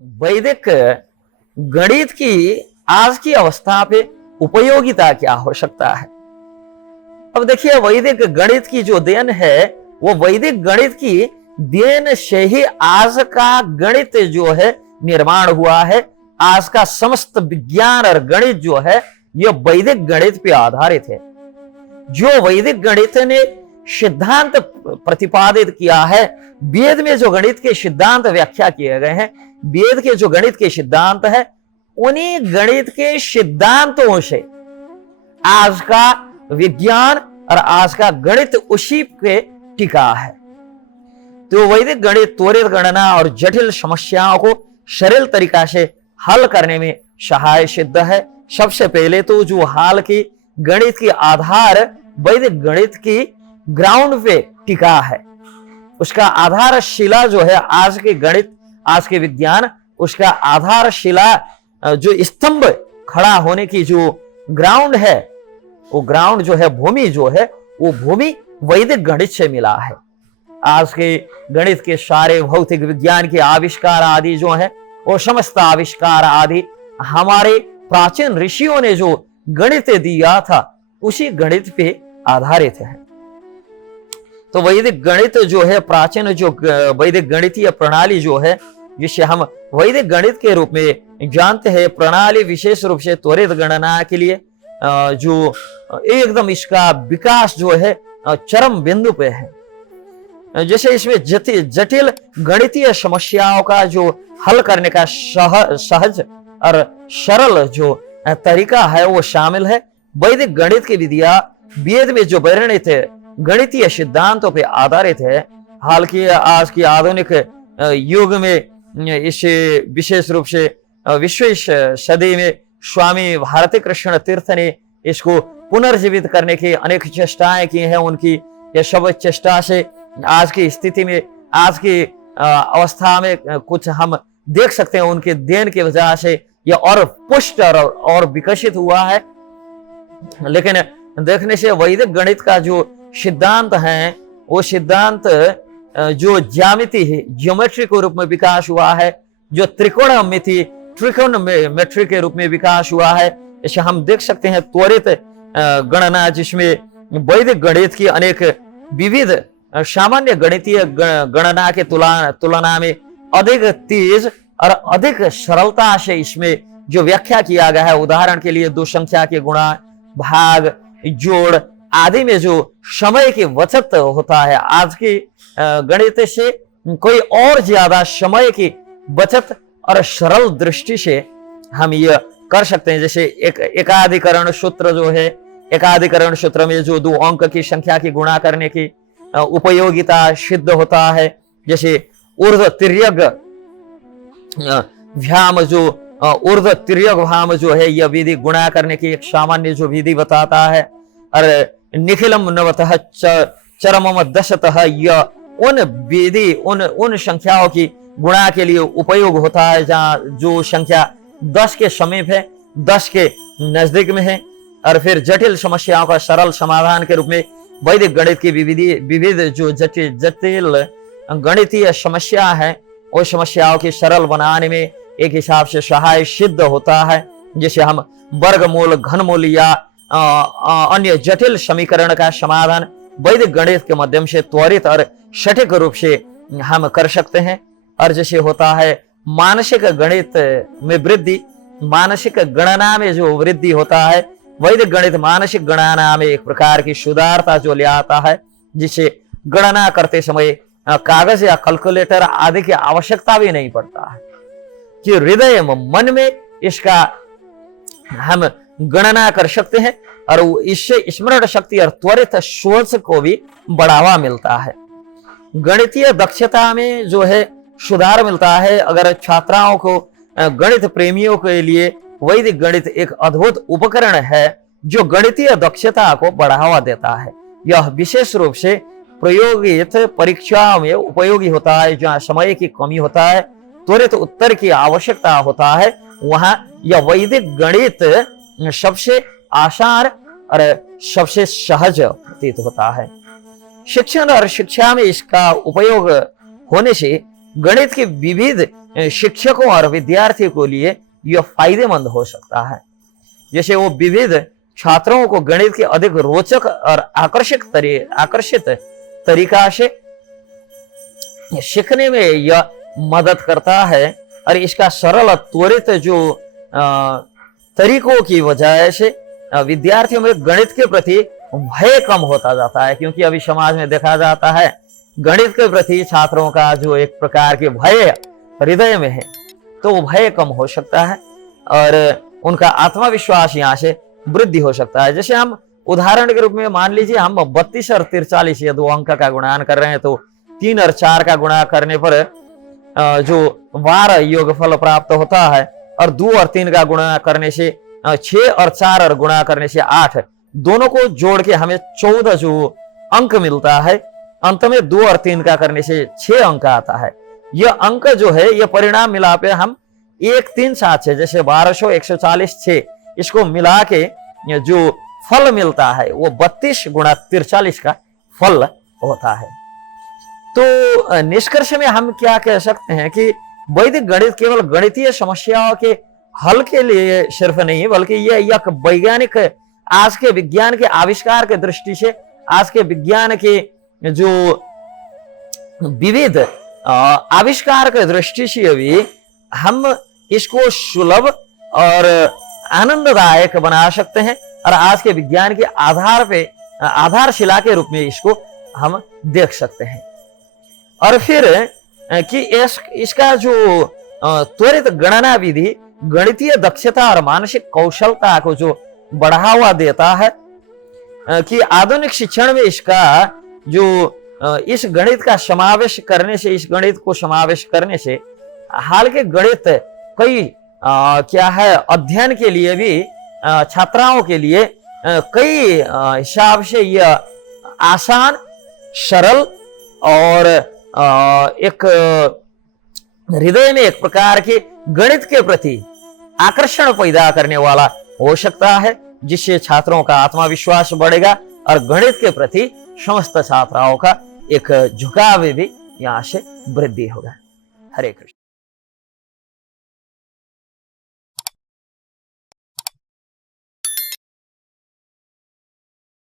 वैदिक गणित की आज की अवस्था पे उपयोगिता क्या हो सकता है। अब देखिए, वैदिक गणित की जो देन है वो वैदिक गणित की देन से ही आज का गणित जो है निर्माण हुआ है। आज का समस्त विज्ञान और गणित जो है ये वैदिक गणित पे आधारित है। जो वैदिक गणित ने सिद्धांत प्रतिपादित किया है, वेद में जो गणित के सिद्धांत व्याख्या किए गए हैं, वेद के जो गणित के सिद्धांत है, उन्हीं गणित के सिद्धांतों से आज का विज्ञान और आज का गणित उसी पे टिका है। तो वैदिक गणित त्वरित गणना और जटिल समस्याओं को सरल तरीका से हल करने में सहाय सिद्ध है। सबसे पहले तो जो हाल की गणित की आधार वैदिक गणित की ग्राउंड पे टिका है, उसका आधारशिला जो है आज के गणित, आज के विज्ञान, उसका आधारशिला जो स्तंभ खड़ा होने की जो ग्राउंड है, वो ग्राउंड जो है, भूमि जो है, वो भूमि वैदिक गणित से मिला है। आज के गणित के सारे भौतिक विज्ञान के आविष्कार आदि जो है, वो समस्त आविष्कार आदि हमारे प्राचीन ऋषियों ने जो गणित दिया था उसी गणित पे आधारित है। तो वैदिक गणित जो है, प्राचीन जो वैदिक गणितीय प्रणाली जो है, जिसे हम वैदिक गणित के रूप में जानते हैं, प्रणाली विशेष रूप से त्वरित गणना के लिए जो एकदम इसका विकास जो है चरम बिंदु पे है। जैसे इसमें जटिल गणितीय समस्याओं का जो हल करने का सहज और सरल जो तरीका है वो शामिल है। वैदिक गणित की विधियां वेद में जो वर्णित गणितीय सिद्धांतों पे आधारित है। हालांकि आज की आधुनिक युग में इसे विशेष रूप से 20वीं सदी में स्वामी भारती कृष्ण तीर्थ ने इसको पुनर्जीवित करने की अनेक चेष्टाएं की हैं। उनकी ये सब चेष्टा से आज की स्थिति में, आज की अवस्था में कुछ हम देख सकते हैं। उनके देन की वजह से यह और पुष्ट और विकसित हुआ है। लेकिन देखने से वैदिक गणित का जो सिद्धांत है, वो सिद्धांत जो ज्यामिति है, ज्योमेट्री के रूप में विकास हुआ है, जो त्रिकोणमिति के रूप में विकास हुआ है। इसे हम देख सकते हैं त्वरित गणना, जिसमें वैदिक गणित की अनेक विविध सामान्य गणितीय गणना के तुलना में अधिक तेज और अधिक सरलता से इसमें जो व्याख्या किया गया है। उदाहरण के लिए दो संख्या के गुणा, भाग, जोड़ आदि में जो समय की बचत होता है, आज की गणित से कोई और ज्यादा समय की बचत और सरल दृष्टि से हम ये कर सकते हैं। जैसे एकाधिकरण सूत्र जो है, एकाधिकरण सूत्र में जो दो अंक की संख्या की गुणा करने की उपयोगिता सिद्ध होता है। जैसे ऊर्ध्व तिर्यक भ्याम जो है, यह विधि गुणा करने की एक सामान्य जो विधि बताता है। और निखिलम नवतः चरमम दशतः, यह उन विधि उन संख्याओं की गुणा के लिए उपयोग होता है जहाँ जो संख्या 10 के समीप है, 10 के नजदीक में है। और फिर जटिल समस्याओं का सरल समाधान के रूप में वैदिक गणित की विविध जो जटिल गणितीय समस्या है, वो समस्याओं की सरल बनाने में एक हिसाब से सहाय सिद्ध होता है। जिसे हम वर्गमूल, घनमूल या अन्य जटिल समीकरण का समाधान वैदिक गणित के माध्यम से त्वरित और सटीक रूप से हम कर सकते हैं। और जैसे होता है मानसिक गणित में वृद्धि, मानसिक गणना में जो वृद्धि होता है, वैदिक गणित मानसिक गणना में एक प्रकार की सुधारता जो ले आता है, जिसे गणना करते समय कागज या कैलकुलेटर आदि की आवश्यकता भी नहीं पड़ता है, कि हृदय मन में इसका हम गणना कर सकते हैं। और इससे स्मरण शक्ति और त्वरित सोच को भी बढ़ावा मिलता है। गणितीय दक्षता में जो है सुधार मिलता है। अगर छात्राओं को, गणित प्रेमियों के लिए वैदिक गणित एक अद्भुत उपकरण है जो गणितीय दक्षता को बढ़ावा देता है। यह विशेष रूप से प्रायोगिक परीक्षाओं में उपयोगी होता है, जहाँ समय की कमी होता है, त्वरित उत्तर की आवश्यकता होता है। वहां यह वैदिक गणित सबसे आसान और सबसे सहज प्रतीत होता है। शिक्षण और शिक्षा में इसका उपयोग होने से गणित के विविध शिक्षकों और विद्यार्थियों के लिए यह फायदेमंद हो सकता है। जैसे वो विविध छात्रों को गणित के अधिक रोचक और आकर्षित तरीका से सीखने में यह मदद करता है, और इसका सरल और त्वरित जो तरीकों की वजह से विद्यार्थियों में गणित के प्रति भय कम होता जाता है। क्योंकि अभी समाज में देखा जाता है गणित के प्रति छात्रों का जो एक प्रकार के भय हृदय में है, तो वो भय कम हो सकता है और उनका आत्मविश्वास यहाँ से वृद्धि हो सकता है। जैसे हम उदाहरण के रूप में मान लीजिए हम 32 और 43 ये 2 अंक का गुणन कर रहे हैं, तो 3 और 4 का गुणा करने पर जो 12 योगफल प्राप्त होता है, और 2 और 3 का गुणा करने से 6 और 4 और गुणा करने से 8, दोनों को जोड़ के हमें 14 जो अंक मिलता है। अंत में 2 और 3 का करने से 6 अंक आता है। यह अंक जो है यह परिणाम मिला पे हम 1 3 7 6 जैसे 1200 140 6 इसको मिला के जो फल मिलता है वो 32 गुणा 43 का फल होता है। तो निष्कर्ष में हम क्या कह सकते हैं कि वैदिक गणित केवल गणितीय समस्याओं के हल के लिए सिर्फ नहीं, बल्कि यह एक वैज्ञानिक आज के विज्ञान के आविष्कार के दृष्टि से, आज के विज्ञान के जो विविध आविष्कार के दृष्टि से भी हम इसको सुलभ और आनंददायक बना सकते हैं, और आज के विज्ञान के आधार पे आधारशिला के रूप में इसको हम देख सकते हैं। और फिर कि इसका जो त्वरित गणना विधि गणितीय दक्षता और मानसिक कौशलता को जो बढ़ावा देता है, कि आधुनिक शिक्षण में इसका जो इस गणित का समावेश करने से, इस गणित को समावेश करने से हाल के गणित कई क्या है अध्ययन के लिए भी छात्राओं के लिए कई हिसाब से यह आसान, सरल और एक हृदय में एक प्रकार के गणित के प्रति आकर्षण पैदा करने वाला हो सकता है, जिससे छात्रों का आत्मविश्वास बढ़ेगा और गणित के प्रति समस्त छात्राओं का एक झुकाव भी यहाँ से वृद्धि होगा। हरे कृष्ण।